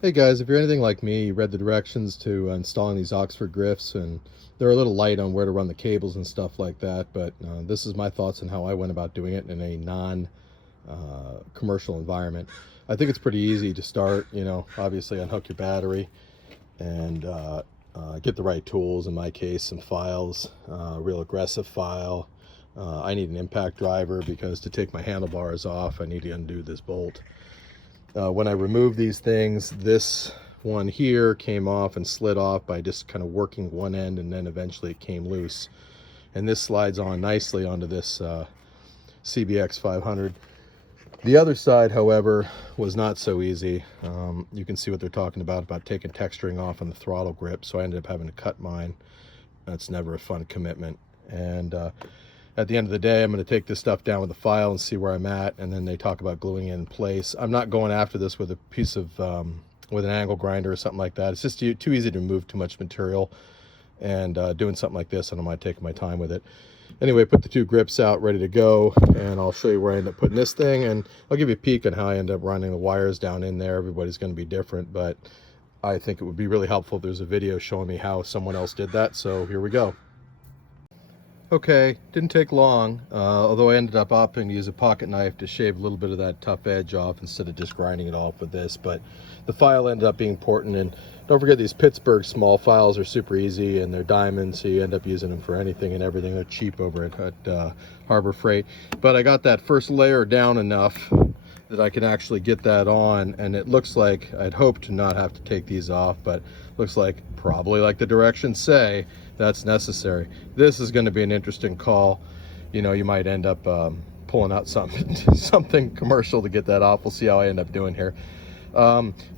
Hey guys, if you're anything like me, you read the directions to installing these Oxford Griffs, and they're a little light on where to run the cables and stuff like that, but this is my thoughts on how I went about doing it in a non-commercial environment. I think it's pretty easy to start, obviously unhook your battery and get the right tools. In my case, some files, real aggressive file. I need an impact driver because to take my handlebars off, I need to undo this bolt. When I remove these things, this one here came off and slid off by just kind of working one end, and then eventually it came loose. And this slides on nicely onto this CBX 500. The other side, however, was not so easy. You can see what they're talking about taking texturing off on the throttle grip, so I ended up having to cut mine. That's never a fun commitment. And at the end of the day, I'm going to take this stuff down with a file and see where I'm at, and then they talk about gluing it in place. I'm not going after this with a piece of with an angle grinder or something like that. It's just too easy to remove too much material, and doing something like this, I don't mind taking my time with it. Anyway, put the two grips out ready to go, and I'll show you where I end up putting this thing, and I'll give you a peek on how I end up running the wires down in there. Everybody's going to be different, but I think it would be really helpful if there's a video showing me how someone else did that. So here we go. Okay, didn't take long, although I ended up opting to use a pocket knife to shave a little bit of that tough edge off instead of just grinding it off with this. But the file ended up being important, and don't forget these Pittsburgh small files are super easy, and they're diamonds, so you end up using them for anything and everything. They're cheap over at Harbor Freight. But I got that first layer down enough that I can actually get that on, and it looks like I'd hoped to not have to take these off, but looks like, probably like the directions say, that's necessary. This is going to be an interesting call. You might end up pulling out something commercial to get that off. We'll see how I end up doing here.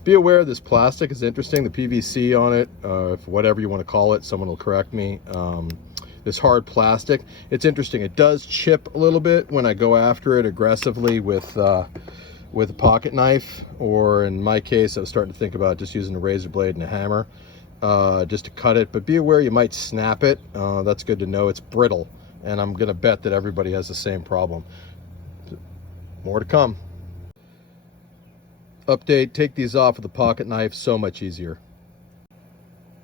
Be aware this plastic is interesting, the PVC on it, if whatever you want to call it, someone will correct me. This hard plastic, it's interesting. It does chip a little bit when I go after it aggressively with a pocket knife, or in my case, I was starting to think about just using a razor blade and a hammer just to cut it. But be aware you might snap it. That's good to know. It's brittle, and I'm gonna bet that everybody has the same problem. More to come. Update, take these off with a pocket knife, so much easier.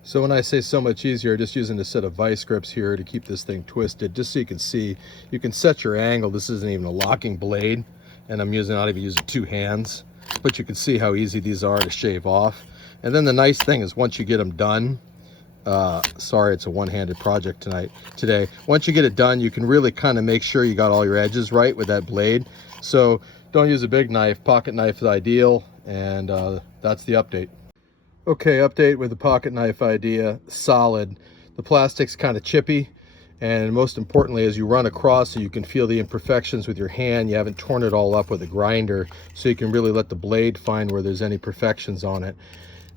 So when I say so much easier, just using a set of vice grips here to keep this thing twisted, just so you can see, you can set your angle. This isn't even a locking blade, and I'm not even using two hands, but you can see how easy these are to shave off. And then the nice thing is, once you get them done, sorry, it's a one-handed project today. Once you get it done, you can really kind of make sure you got all your edges right with that blade. So don't use a big knife. Pocket knife is ideal, and that's the update. Okay, update with the pocket knife idea, solid. The plastic's kind of chippy, and most importantly, as you run across, so you can feel the imperfections with your hand. You haven't torn it all up with a grinder, so you can really let the blade find where there's any imperfections on it.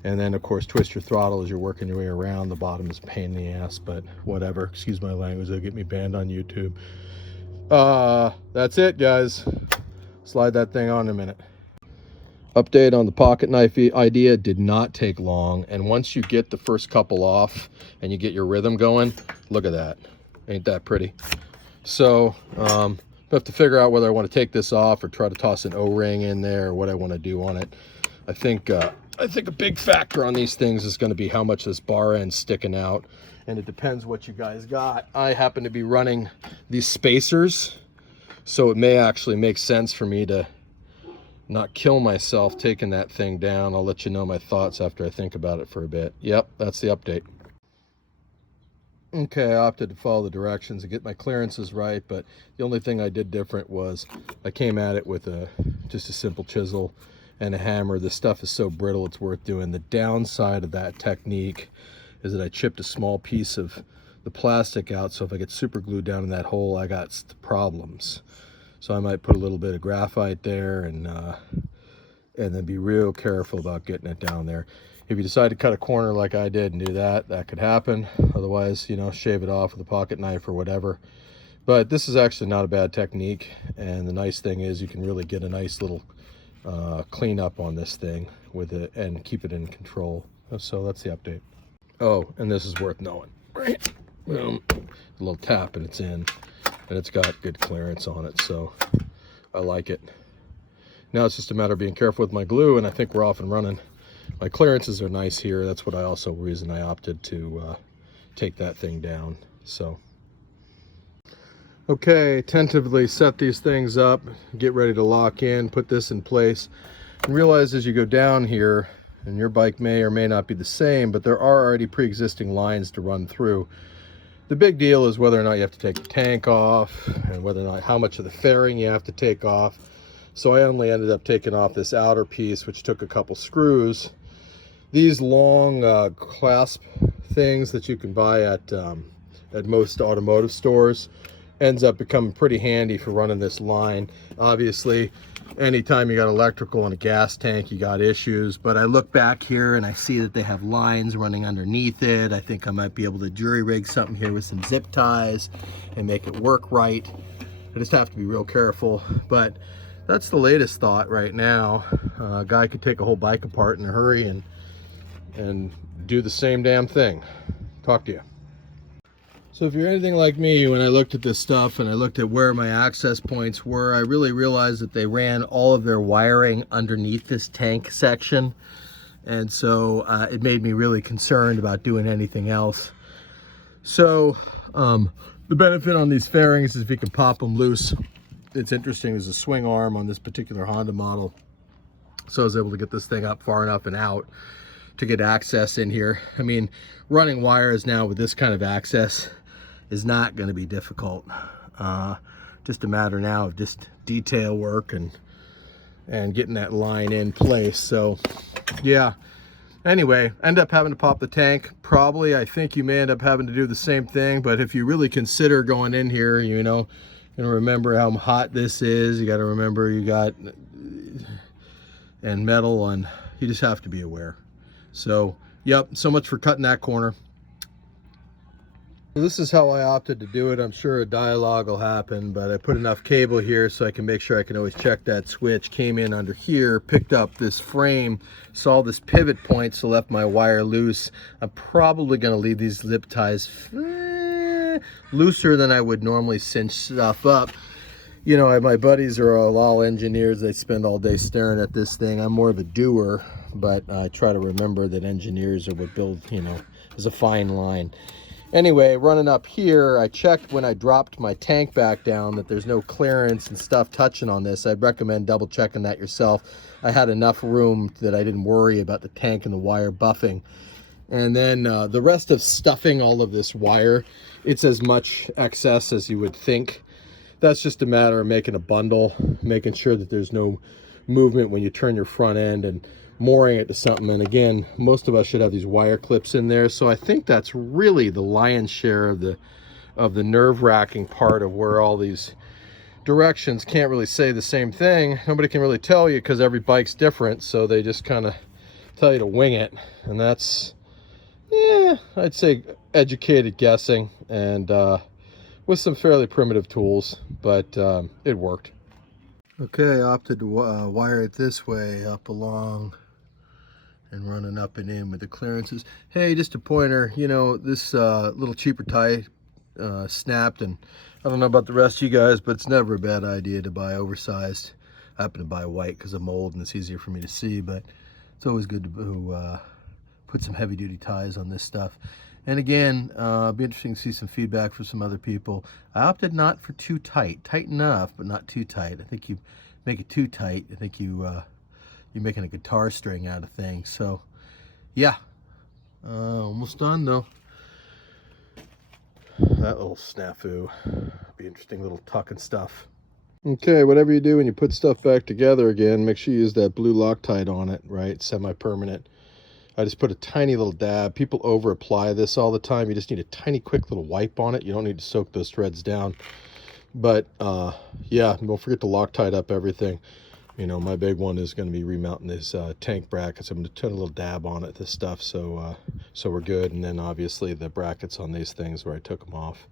And then, of course, twist your throttle as you're working your way around. The bottom is a pain in the ass, but whatever. Excuse my language, they'll get me banned on YouTube. That's it, guys. Slide that thing on in a minute. Update on the pocket knife idea, did not take long, and once you get the first couple off and you get your rhythm going, look at that. Ain't that pretty? So I have to figure out whether I want to take this off or try to toss an O-ring in there, or what I want to do on it. I think a big factor on these things is going to be how much this bar end's sticking out, and it depends what you guys got. I happen to be running these spacers, so it may actually make sense for me to not kill myself taking that thing down. I'll let you know my thoughts after I think about it for a bit. Yep, that's the update. Okay, I opted to follow the directions and get my clearances right, but the only thing I did different was I came at it with just a simple chisel and a hammer. This stuff is so brittle, it's worth doing. The downside of that technique is that I chipped a small piece of the plastic out, so if I get super glued down in that hole, I got problems. So I might put a little bit of graphite there, and then be real careful about getting it down there. If you decide to cut a corner like I did and do that, that could happen. Otherwise, shave it off with a pocket knife or whatever. But this is actually not a bad technique, and the nice thing is you can really get a nice little cleanup on this thing with it and keep it in control. So that's the update. Oh, and this is worth knowing, right? Boom, a little tap and it's in. And it's got good clearance on it, so I like it. Now it's just a matter of being careful with my glue, and I think we're off and running. my clearances are nice here. That's what I also reason I opted to take that thing down. So okay, tentatively set these things up, get ready to lock in, put this in place, and realize as you go down here, and your bike may or may not be the same, but there are already pre-existing lines to run through. The big deal is whether or not you have to take the tank off, and whether or not how much of the fairing you have to take off. So I only ended up taking off this outer piece, which took a couple screws. These long clasp things that you can buy at most automotive stores ends up becoming pretty handy for running this line. Obviously, anytime you got electrical and a gas tank, you got issues. But I look back here and I see that they have lines running underneath it. I think I might be able to jury rig something here with some zip ties and make it work right. I just have to be real careful. But that's the latest thought right now. A guy could take a whole bike apart in a hurry and do the same damn thing. Talk to you. So if you're anything like me, when I looked at this stuff and I looked at where my access points were, I really realized that they ran all of their wiring underneath this tank section. And so it made me really concerned about doing anything else. So the benefit on these fairings is if you can pop them loose. It's interesting, there's a swing arm on this particular Honda model. So I was able to get this thing up far enough and out to get access in here. I mean, running wires now with this kind of access is not going to be difficult. Just a matter now of just detail work and getting that line in place. So yeah, anyway, end up having to pop the tank. Probably, I think you may end up having to do the same thing, but if you really consider going in here, you know, and remember how hot this is, you got to remember you got and metal, and you just have to be aware. So yep, so much for cutting that corner. This is how I opted to do it. I'm sure a dialogue will happen, but I put enough cable here so I can make sure I can always check that switch. Came in under here, picked up this frame, saw this pivot point, so left my wire loose. I'm probably going to leave these zip ties looser than I would normally cinch stuff up. You know, my buddies are all engineers. They spend all day staring at this thing. I'm more of a doer, but I try to remember that engineers are what build, you know, is a fine line. Anyway, running up here, I checked when I dropped my tank back down that there's no clearance and stuff touching on this. I'd recommend double checking that yourself. I had enough room that I didn't worry about the tank and the wire buffing. And then the rest of stuffing all of this wire, it's as much excess as you would think. That's just a matter of making a bundle, making sure that there's no movement when you turn your front end and mooring it to something. And again, most of us should have these wire clips in there. So I think that's really the lion's share of the nerve-wracking part of where all these directions can't really say the same thing. Nobody can really tell you because every bike's different. So they just kind of tell you to wing it. And that's, yeah, I'd say educated guessing and with some fairly primitive tools, but it worked. Okay, I opted to wire it this way, up along and running up and in with the clearances. Hey, just a pointer, you know, this little cheaper tie snapped, and I don't know about the rest of you guys, but it's never a bad idea to buy oversized. I happen to buy white because I'm old and it's easier for me to see, but it's always good to put some heavy duty ties on this stuff. And again, it'd be interesting to see some feedback from some other people. I opted not for too tight. Tight enough, but not too tight. I think you make it too tight, I think you're making a guitar string out of things. So, yeah. Almost done, though. That little snafu. Be interesting little tuck and stuff. Okay, whatever you do when you put stuff back together again, make sure you use that blue Loctite on it, right? Semi-permanent. I just put a tiny little dab. People over apply this all the time. You just need a tiny quick little wipe on it. You don't need to soak those threads down. But yeah, don't forget to Loctite up everything. You know, my big one is going to be remounting these tank brackets. I'm going to turn a little dab on it, this stuff, so we're good. And then obviously the brackets on these things where I took them off.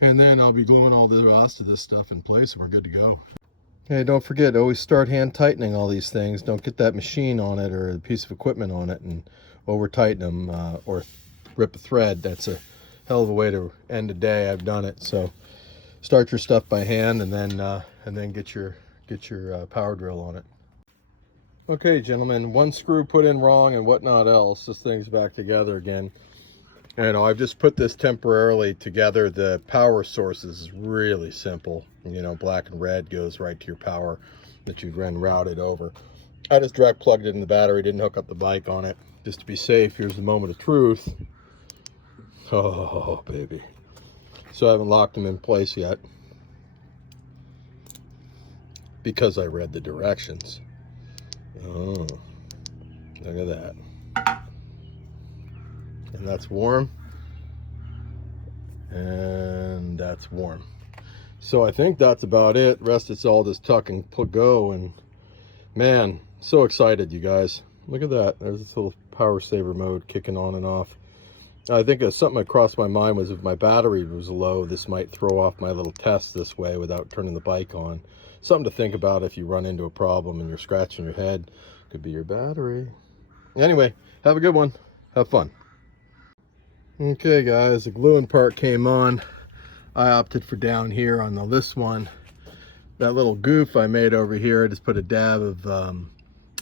And then I'll be gluing all the rest of this stuff in place and we're good to go. Hey, don't forget, always start hand tightening all these things. Don't get that machine on it or a piece of equipment on it and over tighten them or rip a thread. That's a hell of a way to end a day. I've done it. So start your stuff by hand and then get your power drill on it. Okay, gentlemen, one screw put in wrong and whatnot else. This thing's back together again. And I've just put this temporarily together. The power source is really simple. You know, black and red goes right to your power that you've then routed over. I just direct plugged it in the battery, didn't hook up the bike on it. Just to be safe, here's the moment of truth. Oh, baby. So I haven't locked them in place yet because I read the directions. Oh, look at that. And that's warm. And that's warm. So I think that's about it. Rest it's all just tuck and go. And man, so excited, you guys. Look at that. There's this little power saver mode kicking on and off. I think something that crossed my mind was if my battery was low, this might throw off my little test this way without turning the bike on. Something to think about if you run into a problem and you're scratching your head. Could be your battery. Anyway, have a good one. Have fun. Okay, guys, the gluing part came on. I opted for down here on this one. That little goof I made over here, I just put a dab of a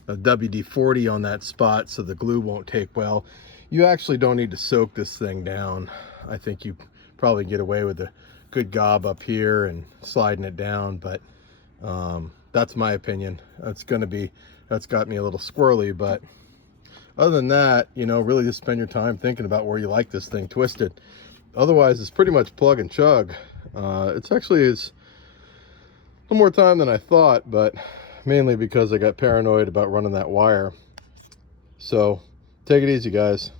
WD-40 on that spot so the glue won't take well. You actually don't need to soak this thing down. I think you probably get away with a good gob up here and sliding it down, but that's my opinion. That's got me a little squirrely, but other than that, you know, really just spend your time thinking about where you like this thing twisted. Otherwise, it's pretty much plug and chug. It's a little more time than I thought, but mainly because I got paranoid about running that wire. So take it easy, guys.